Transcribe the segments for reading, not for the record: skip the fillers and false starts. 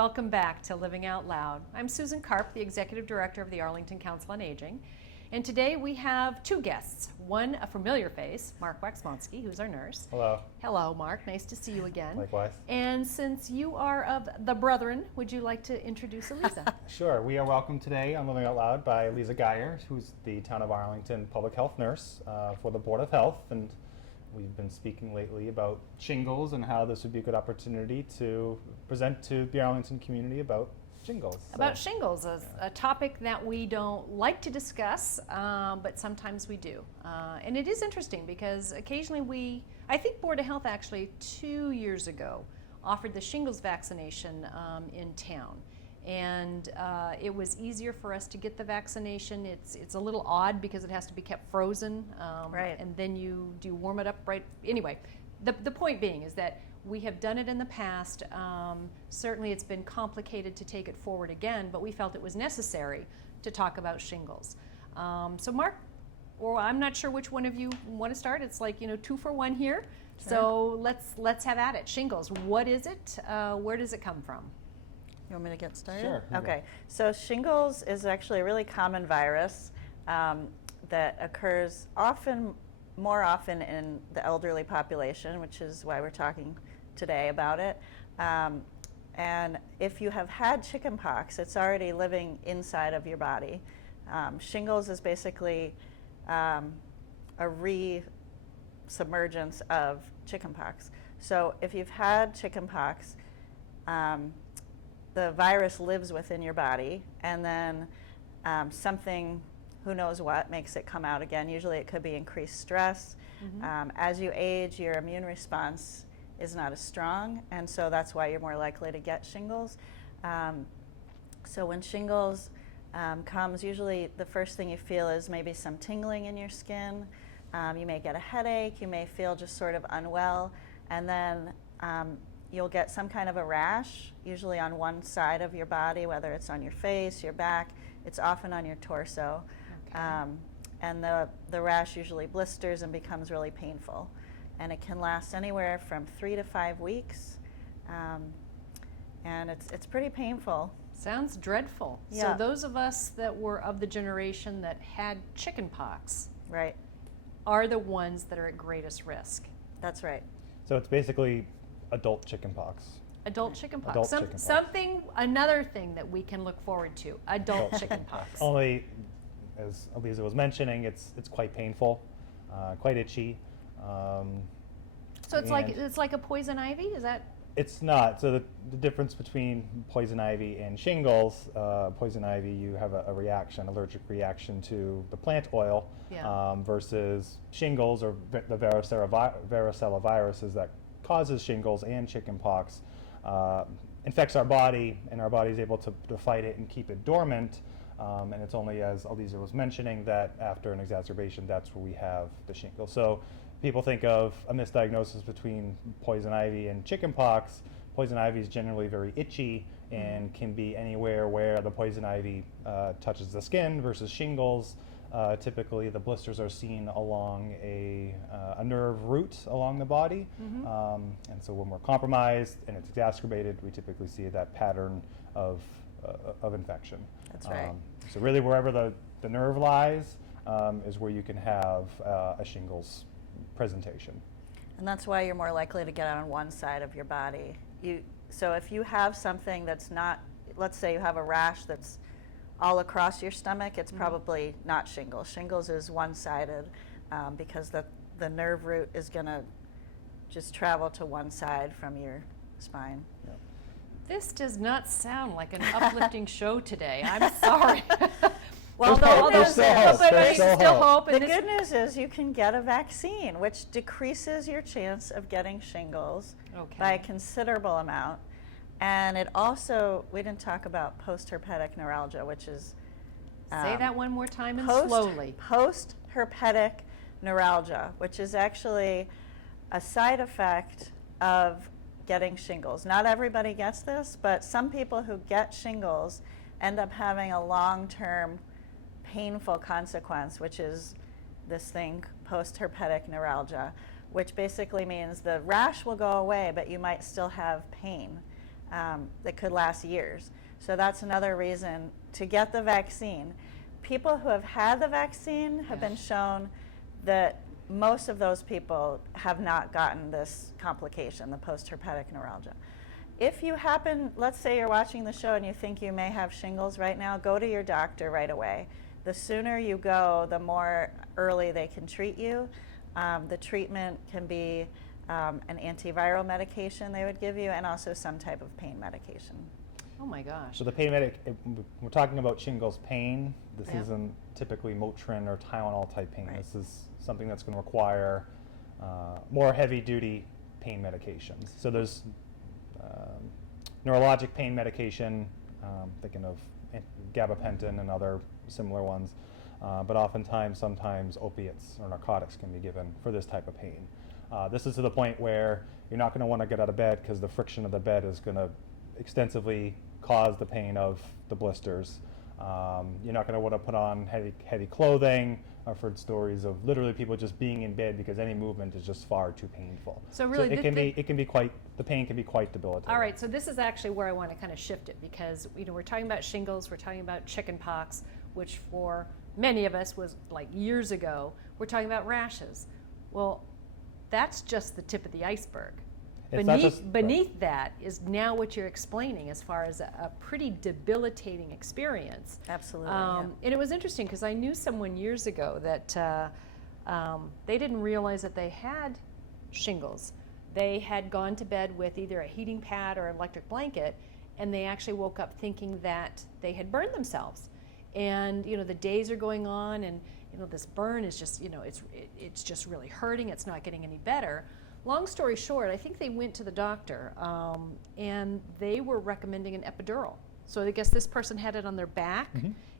Welcome back to Living Out Loud. I'm Susan Karp, the Executive Director of the Arlington Council on Aging. And today we have two guests. One, a familiar face, Mark Waxmonsky, who's our nurse. Hello. Hello, Mark. Nice to see you again. Likewise. And since you are of the brethren, would you like to introduce Eliza? Sure. We are welcomed today on Living Out Loud by Eliza Geyer, who's the Town of Arlington Public Health Nurse for the Board of Health. And we've been speaking lately about shingles and how this would be a good opportunity to present to the Arlington community about shingles. About shingles, a topic that we don't like to discuss, but sometimes we do. And it is interesting because occasionally I think Board of Health actually 2 years ago offered the shingles vaccination in town. And it was easier for us to get the vaccination. It's a little odd because it has to be kept frozen, right. And then you warm it up right. Anyway, the point being is that we have done it in the past. Certainly it's been complicated to take it forward again, but we felt it was necessary to talk about shingles. So Mark, or I'm not sure which one of you want to start. It's like, 2 for 1 here. Sure. So let's have at it. Shingles, what is it? Where does it come from? You want me to get started? Sure. Okay. So shingles is actually a really common virus that occurs more often in the elderly population, which is why we're talking today about it. And if you have had chickenpox, it's already living inside of your body. Shingles is basically a re-submergence of chickenpox. So if you've had chickenpox, the virus lives within your body, and then something, who knows what, makes it come out again. Usually it could be increased stress. Mm-hmm. As you age, your immune response is not as strong, and so that's why you're more likely to get shingles. So when shingles comes, usually the first thing you feel is maybe some tingling in your skin. You may get a headache, you may feel just sort of unwell, and then you'll get some kind of a rash, usually on one side of your body, whether it's on your face, your back. It's often on your torso. Okay. And the rash usually blisters and becomes really painful. And it can last anywhere from 3 to 5 weeks. And it's pretty painful. Sounds dreadful. Yeah. So those of us that were of the generation that had chickenpox Right. are the ones that are at greatest risk. That's right. So it's basically adult chickenpox. Adult chickenpox. Adult chickenpox. Another thing that we can look forward to. Adult chickenpox. Only, as Eliza was mentioning, it's quite painful, quite itchy. So it's like a poison ivy? Is that? It's not. So the difference between poison ivy and shingles, poison ivy, you have a reaction, allergic reaction to the plant oil, Yeah. Versus shingles or the varicella viruses that causes shingles and chickenpox, infects our body, and our body is able to fight it and keep it dormant. And it's only, as Eliza was mentioning, that after an exacerbation, that's where we have the shingles. So people think of a misdiagnosis between poison ivy and chickenpox. Poison ivy is generally very itchy and can be anywhere where the poison ivy touches the skin, versus shingles. Typically, the blisters are seen along a nerve root along the body. Mm-hmm. And so when we're compromised and it's exacerbated, we typically see that pattern of infection. That's right. So really, wherever the nerve lies is where you can have a shingles presentation. And that's why you're more likely to get it on one side of your body. So if you have something that's not, let's say you have a rash that's all across your stomach, it's probably not shingles. Shingles is one-sided because the nerve root is going to just travel to one side from your spine. Yeah. This does not sound like an uplifting show today. I'm sorry. Well, There's still hope. The good news is you can get a vaccine, which decreases your chance of getting shingles by a considerable amount. And it also, we didn't talk about post-herpetic neuralgia, which is... Say that one more time and slowly. Post-herpetic neuralgia, which is actually a side effect of getting shingles. Not everybody gets this, but some people who get shingles end up having a long-term painful consequence, which is this thing, post-herpetic neuralgia, which basically means the rash will go away, but you might still have pain. that could last years. So that's another reason to get the vaccine. People who have had the vaccine have been shown that most of those people have not gotten this complication, the post-herpetic neuralgia. If you happen, let's say you're watching the show and you think you may have shingles right now, go to your doctor right away. The sooner you go, the more early they can treat you. The treatment can be an antiviral medication they would give you, and also some type of pain medication. Oh my gosh. So the pain we're talking about shingles pain. This Yeah. isn't typically Motrin or Tylenol type pain. Right. This is something that's going to require more heavy duty pain medications. So there's neurologic pain medication, thinking of gabapentin and other similar ones, but oftentimes, sometimes opiates or narcotics can be given for this type of pain. This is to the point where you're not going to want to get out of bed because the friction of the bed is going to extensively cause the pain of the blisters. You're not going to want to put on heavy clothing. I've heard stories of literally people just being in bed because any movement is just far too painful. So really the pain can be quite debilitating. All right, so this is actually where I want to kind of shift it, because we're talking about shingles, we're talking about chicken pox, which for many of us was like years ago. We're talking about rashes. Well, that's just the tip of the iceberg. It's not just- Beneath that is now what you're explaining as far as a pretty debilitating experience. Absolutely. And it was interesting because I knew someone years ago that they didn't realize that they had shingles. They had gone to bed with either a heating pad or an electric blanket, and they actually woke up thinking that they had burned themselves. And the days are going on, and this burn is just it's just really hurting. It's not getting any better. Long story short, I think they went to the doctor, and they were recommending an epidural. So I guess this person had it on their back,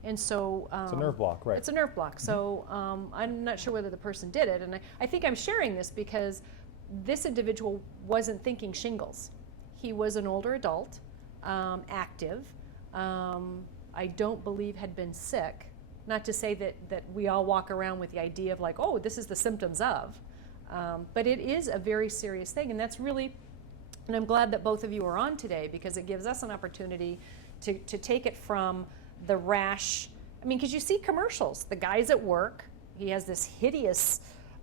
and so It's a nerve block, right? It's a nerve block. So I'm not sure whether the person did it, and I think I'm sharing this because this individual wasn't thinking shingles. He was an older adult, active. I don't believe had been sick. Not to say that we all walk around with the idea of like, oh, this is the symptoms of. But it is a very serious thing, and that's really, and I'm glad that both of you are on today because it gives us an opportunity to take it from the rash. I mean, because you see commercials. The guy's at work. He has this hideous,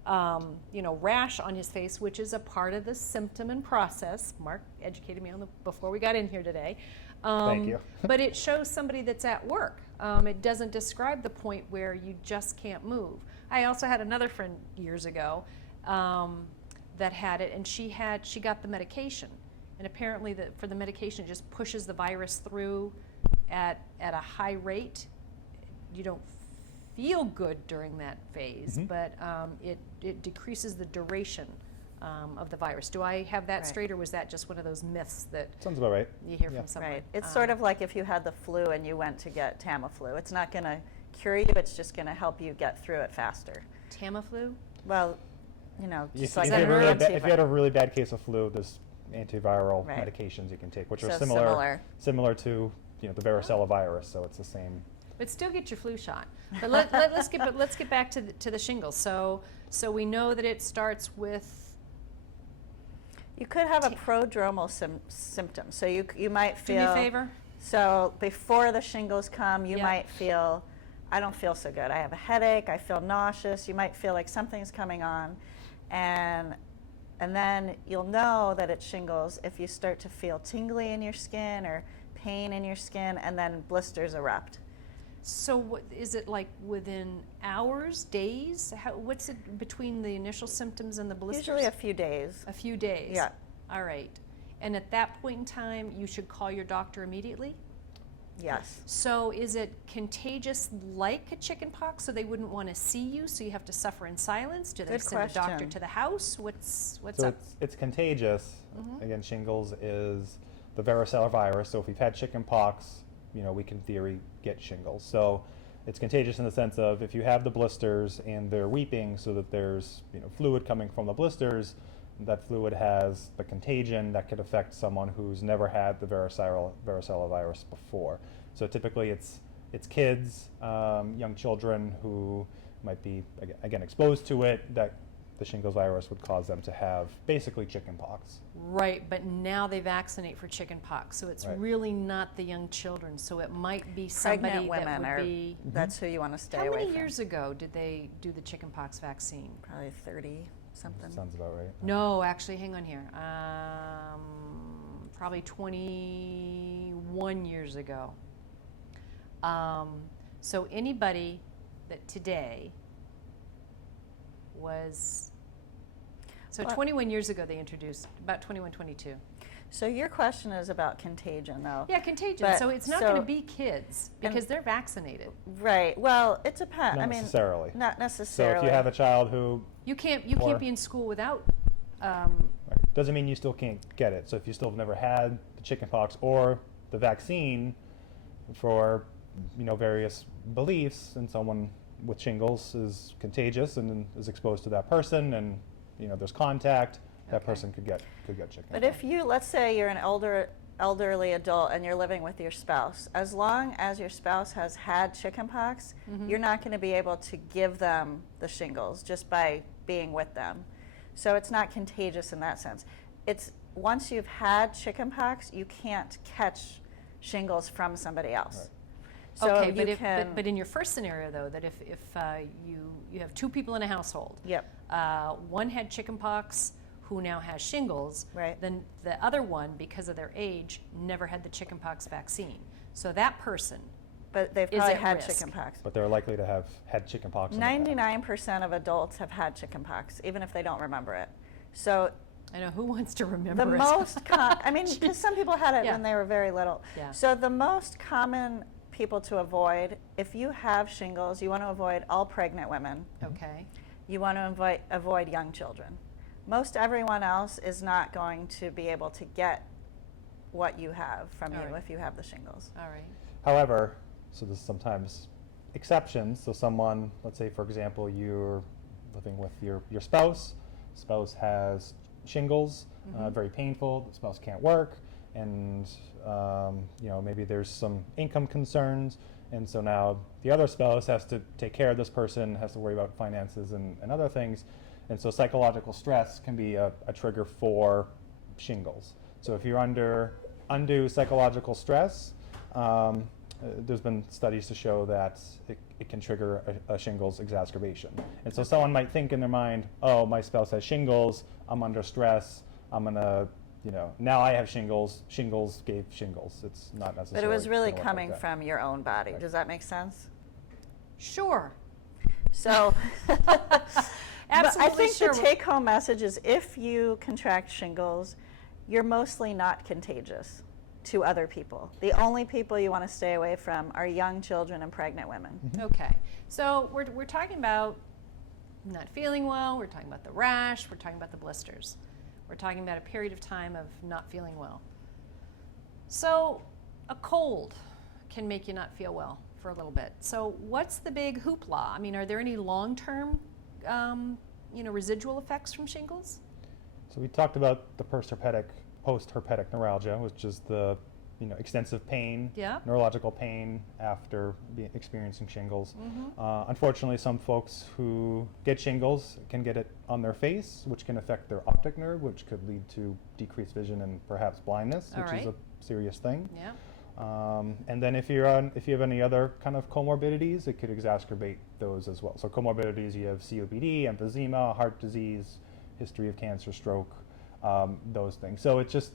rash on his face, which is a part of the symptom and process. Mark educated me on before we got in here today. Thank you. But it shows somebody that's at work. It doesn't describe the point where you just can't move. I also had another friend years ago that had it, and she got the medication, and apparently for the medication it just pushes the virus through at a high rate. You don't feel good during that phase, but it decreases the duration of the virus. Do I have that straight, or was that just one of those myths that Sounds about right. you hear from someone? Right. It's sort of like if you had the flu and you went to get Tamiflu. It's not going to cure you. It's just going to help you get through it faster. Tamiflu? Well, just If like you had a really bad case of flu, there's antiviral medications you can take, which are So similar to the varicella virus. So it's the same. But still get your flu shot. But let's get back to the shingles. So we know that it starts with. You could have a prodromal symptom. So you might feel. Do me a favor. So before the shingles come, you might feel, I don't feel so good. I have a headache. I feel nauseous. You might feel like something's coming on, and then you'll know that it's shingles if you start to feel tingly in your skin or pain in your skin, and then blisters erupt. So what is it like within hours, days? What's it between the initial symptoms and the blisters? Usually a few days. A few days. Yeah. All right. And at that point in time, you should call your doctor immediately? Yes. So is it contagious like a chicken pox, so they wouldn't want to see you, so you have to suffer in silence? Do they Good send a doctor question. to the house? What's So up? it's contagious. Again, shingles is the varicella virus. So if we've had chicken pox, we can in theory get shingles. So it's contagious in the sense of if you have the blisters and they're weeping so that there's fluid coming from the blisters, that fluid has the contagion that could affect someone who's never had the varicella virus before. So typically it's kids, young children who might be again exposed to it that the shingles virus would cause them to have basically chickenpox. Right, but now they vaccinate for chickenpox, so it's Right. really not the young children. So it might be somebody Pregnant women that are, would be. that's who you want to stay How away many from. years ago did they do the chickenpox vaccine? Probably 30 something. Sounds about right. No, actually, hang on here. Probably 21 years ago. So anybody that today was, so Well- 21 years ago they introduced, about 21, 22. So your question is about contagion, though. Yeah, contagion. But- So it's not so- going to be kids because they're vaccinated. Right. Well, it depends. Not I mean, necessarily. not So necessarily. if you have a child who You can't Or- be in school without. right, doesn't mean you still can't get it. So if you still have never had the chickenpox or the vaccine for various beliefs, and someone with shingles is contagious and is exposed to that person, and there's contact, that Okay. person could get chickenpox. But if you, let's say you're an elderly adult and you're living with your spouse, as long as your spouse has had chickenpox, you're not going to be able to give them the shingles just by being with them. So it's not contagious in that sense. It's once you've had chickenpox, you can't catch shingles from somebody else. Right. So Okay, you but, can. but in your first scenario, though, that if you have two people in a household, Yep. one had chickenpox who now has shingles, Right. then the other one, because of their age, never had the chickenpox vaccine. So that person, But they've is probably at had risk. chickenpox. But they're likely to have had chickenpox. in the past. 99% of adults have had chickenpox, even if they don't remember it. So I know who wants to remember the it. most, I mean, because some people had it Yeah. when they were very little. Yeah. So the most common people to avoid, if you have shingles, you want to avoid all pregnant women. Okay. You want to avoid young children. Most everyone else is not going to be able to get what you have from All you right. if you have the shingles. All right. However, so there's sometimes exceptions. So someone, let's say for example, you're living with your spouse has shingles, very painful, the spouse can't work, and maybe there's some income concerns, and so now the other spouse has to take care of this person, has to worry about finances and other things, and so psychological stress can be a trigger for shingles. So if you're under undue psychological stress, there's been studies to show that it can trigger a shingles exacerbation. And so someone might think in their mind, oh, my spouse has shingles, I'm under stress, I'm gonna, now I have shingles, shingles gave shingles. It's not necessarily. But it was really gonna work like coming that. from your own body. Right. Does that make sense? Sure. So, but I Absolutely think sure. the take-home message is if you contract shingles, you're mostly not contagious to other people. The only people you want to stay away from are young children and pregnant women. Okay. So we're talking about not feeling well, we're talking about the rash, we're talking about the blisters. We're talking about a period of time of not feeling well. So a cold can make you not feel well for a little bit. So what's the big hoopla? I mean, are there any long-term, residual effects from shingles? So we talked about the post-herpetic neuralgia, which is the extensive pain, Yeah. neurological pain after experiencing shingles. Unfortunately, some folks who get shingles can get it on their face, which can affect their optic nerve, which could lead to decreased vision and perhaps blindness, All which is right. a serious thing. Yeah. And then if you have any other kind of comorbidities, it could exacerbate those as well. So comorbidities, you have COPD, emphysema, heart disease, history of cancer, stroke, those things. So it's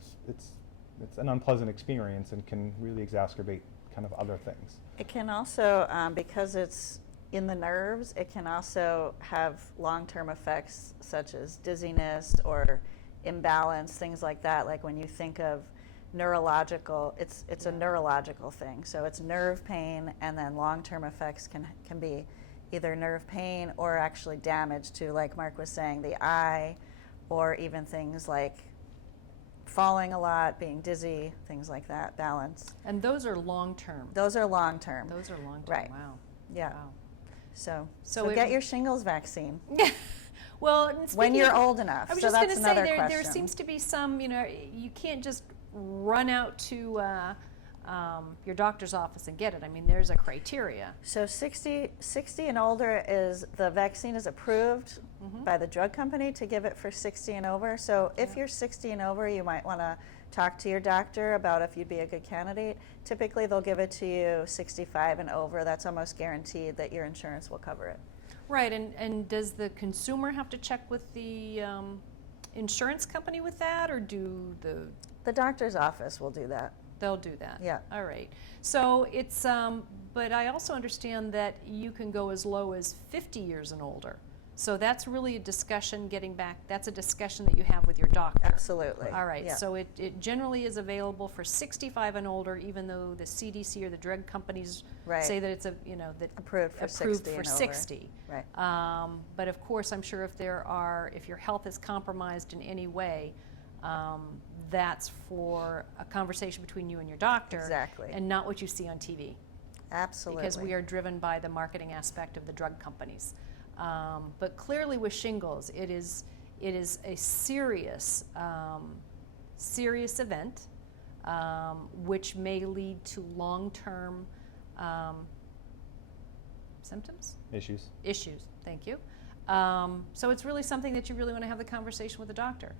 an unpleasant experience and can really exacerbate kind of other things. It can also, because it's in the nerves, it can also have long-term effects such as dizziness or imbalance, things like that. Like when you think of neurological, it's a neurological thing. So it's nerve pain, and then long-term effects can be either nerve pain or actually damage to, like Mark was saying, the eye, or even things like falling a lot, being dizzy, things like that, balance. And those are long-term. Those are long-term. Those are long-term. Right. Wow. Yeah. Wow. So it- get your shingles vaccine Well, and when speaking you're of- old enough. I was so just going that's to say another there question. seems to be some, you can't just run out to your doctor's office and get it. I mean, there's a criteria. So 60 and older the vaccine is approved by the drug company to give it for 60 and over. So if you're 60 and over, you might want to talk to your doctor about if you'd be a good candidate. Typically, they'll give it to you 65 and over. That's almost guaranteed that your insurance will cover it. Right, and does the consumer have to check with the insurance company with that, or do The doctor's office will do that. they'll do that? Yeah. All right. So it's, but I also understand that you can go as low as 50 years and older. So that's really a discussion, getting back, that's a discussion that you have with your doctor. Absolutely. All right, Yeah. so it generally is available for 65 and older, even though the CDC or the drug companies Right. say that it's that Approved for 60 and over. 60. Right. But of course, I'm sure if your health is compromised in any way, that's for a conversation between you and your doctor. Exactly. And not what you see on TV. Absolutely. Because we are driven by the marketing aspect of the drug companies. But clearly with shingles, it is a serious, serious event, which may lead to long-term symptoms? Issues, thank you. So it's really something that you really want to have the conversation with the doctor.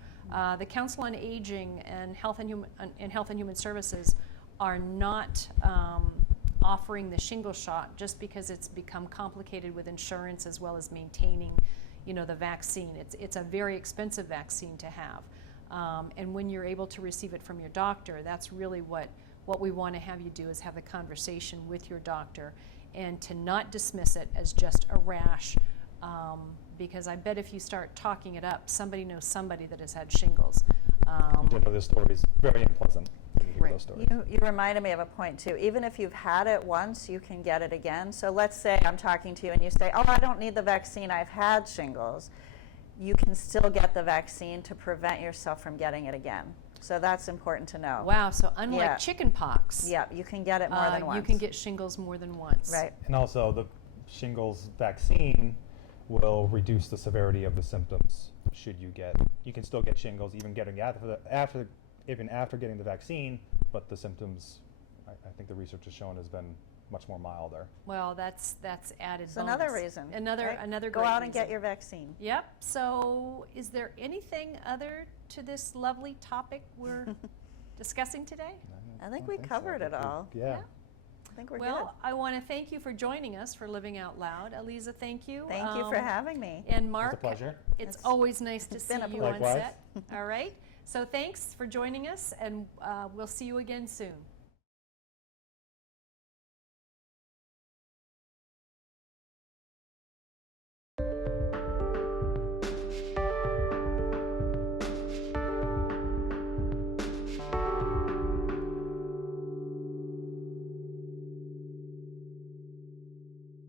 The Council on Aging and Health and Human Services are not offering the shingle shot just because it's become complicated with insurance as well as maintaining, the vaccine. It's a very expensive vaccine to have. And when you're able to receive it from your doctor, that's really what we want to have you do, is have the conversation with your doctor and to not dismiss it as just a rash. Because I bet if you start talking it up, somebody knows somebody that has had shingles. You know, this story is very unpleasant. When you hear Right. those stories. You reminded me of a point too. Even if you've had it once, you can get it again. So let's say I'm talking to you and you say, "Oh, I don't need the vaccine. I've had shingles." You can still get the vaccine to prevent yourself from getting it again. So that's important to know. Wow, so unlike Yeah. chicken pox, Yeah, you can get it more than once. you can get shingles more than once. Right. And also, the shingles vaccine will reduce the severity of the symptoms. You can still get shingles even after getting the vaccine, but the symptoms, I think the research has shown, has been much more milder. Well, that's added It's bonus. another reason. Another Go great out and get reason. your vaccine. Yep. So, is there anything other to this lovely topic we're discussing today? I think don't we so. covered it all. Yeah. I think we're Well, I want to thank you for joining us for Living Out Loud. Aliza, thank you. good. Thank you for having me. And Mark, It's a pleasure. it's It's- always nice to it's see been a you on pleasure. set. All right. So thanks for joining us, and we'll see you again soon.